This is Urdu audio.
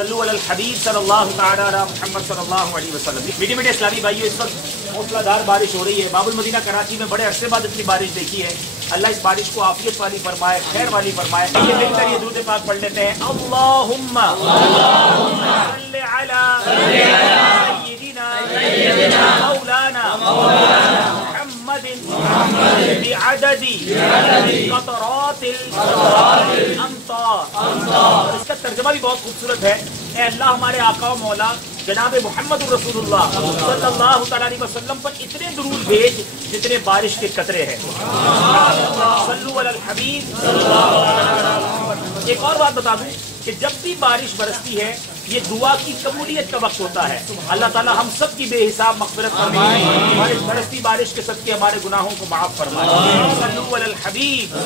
صلو علی الحبیب صلی اللہ تعالی علی محمد صلی اللہ علیہ وسلم۔ میٹھے میٹھے اسلامی بھائیو، اس وقت موسلا دار بارش ہو رہی ہے۔ باب المدینہ کراچی میں بڑے عرصے بعد اتنی بارش دیکھی ہے۔ اللہ اس بارش کو عافیت والی فرمائے، خیر والی فرمائے۔ یہ مل کر یہ درود پاک پڑھ لیتے ہیں۔ اللہم صلی علی سیدنا مولانا محمد بعدد قطرات الامطار۔ اس کا ترجمہ بھی بہت خوبصورت ہے۔ اے اللہ ہمارے آقا و مولا جناب محمد رسول اللہ صلی اللہ تعالیٰ علیہ وسلم پر اتنے درود بھیج جتنے بارش کے قطرے ہیں۔ صلو علی الحبیب۔ ایک اور بات بتا دوں کہ جب بھی بارش برستی ہے یہ دعا کی قبولیت کا وقت ہوتا ہے۔ اللہ تعالیٰ ہم سب کی بے حساب مغفرت فرمائے، ہمارے برستی بارش کے صدقے ہمارے گناہوں کو معاف فرمائے۔ صلو علی الحبیب۔